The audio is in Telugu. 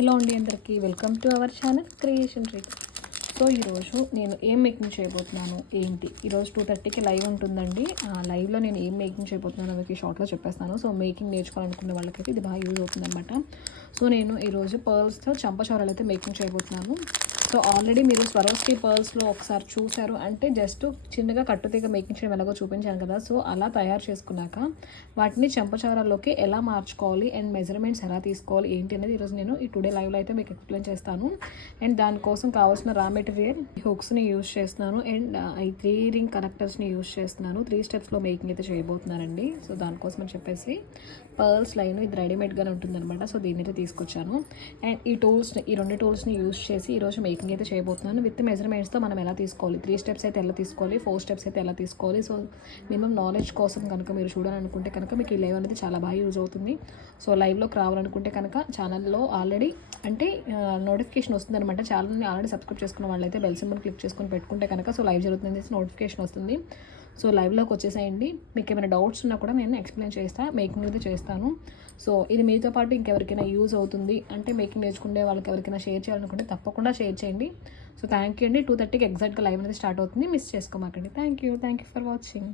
హలో అండి అందరికీ welcome to our channel creation trick. So ఈరోజు నేను ఏం మేకింగ్ చేయబోతున్నాను ఏంటి, ఈరోజు 2:30కి లైవ్ ఉంటుందండి. ఆ లైవ్లో నేను ఏం మేకింగ్ చేయబోతున్నాను మీకు షార్ట్లో చెప్పేస్తాను. సో మేకింగ్ నేర్చుకోవాలనుకునే వాళ్ళకైతే ఇది బాగా యూజ్ అవుతుంది అనమాట. సో నేను ఈరోజు పర్ల్స్తో చంపచౌరాలు అయితే మేకింగ్ చేయబోతున్నాను. సో ఆల్రెడీ మీరు స్వరోస్కి పర్ల్స్లో ఒకసారి చూశారు అంటే జస్ట్ చిన్నగా కట్టుతీగ మేకింగ్ చేయడం ఎలాగో చూపించాను కదా. సో అలా తయారు చేసుకున్నాక వాటిని చంపచారాల్లోకి ఎలా మార్చుకోవాలి అండ్ మెజర్మెంట్స్ ఎలా తీసుకోవాలి ఏంటి అనేది ఈరోజు నేను ఈ టుడే లైవ్లో అయితే మీకు ఎక్స్ప్లెయిన్ చేస్తాను. అండ్ దానికోసం కావాల్సిన రా మెటీరియల్ హుక్స్ని యూజ్ చేస్తున్నాను అండ్ ఈ 3 రింగ్ కనెక్టర్స్ని యూజ్ చేస్తున్నాను. 3 స్టెప్స్లో మేకింగ్ అయితే చేయబోతున్నానండి. సో దానికోసం అని చెప్పేసి పర్ల్స్ లైన్ ఇది రెడీమేడ్గానే ఉంటుందన్నమాట. సో దీన్ని అయితే తీసుకొచ్చాను అండ్ ఈ టూల్స్ని ఈ 2 టూల్స్ని యూజ్ చేసి ఈరోజు మేకింగ్ అయితే చేయబోతున్నాను. విత్ మెజర్మెంట్స్తో మనం ఎలా తీసుకోవాలి, 3 స్టెప్స్ అయితే ఎలా తీసుకోవాలి, 4 స్టెప్స్ అయితే ఎలా తీసుకోవాలి. సో మినిమం నాలెడ్జ్ కోసం కనుక మీరు చూడాలనుకుంటే కనుక మీకు ఈ లైవ్ అనేది చాలా బాగా యూజ్ అవుతుంది. సో లైవ్లోకి రావాలనుకుంటే కనుక ఛానల్లో ఆల్రెడీ అంటే నోటిఫికేషన్ వస్తుంది అనమాట. ఛానల్ని ఆల్రెడీ సబ్స్క్రైబ్ చేసుకున్న వాళ్ళైతే బెల్ సింబల్ క్లిక్ చేసుకొని పెట్టుకుంటే కనుక సో లైవ్ జరుగుతుంది నోటిఫికేషన్ వస్తుంది. సో లైవ్లోకి వచ్చేసేయండి. మీకు ఏమైనా డౌట్స్ ఉన్నా కూడా నేను ఎక్స్ప్లెయిన్ చేస్తాను, మేకింగ్ అయితే చేస్తాను. సో ఇది మీతో పాటు ఇంకెవరికైనా యూజ్ అవుతుంది అంటే మేకింగ్ నేర్చుకునే వాళ్ళకి ఎవరికైనా షేర్ చేయాలనుకుంటే తప్పకుండా షేర్ చేయండి. సో థ్యాంక్ యూ అండి. 2:30కి ఎగ్జాక్ట్గా లైవ్ అనేది స్టార్ట్ అవుతుంది, మిస్ చేసుకోమాకండి. Thank you for watching.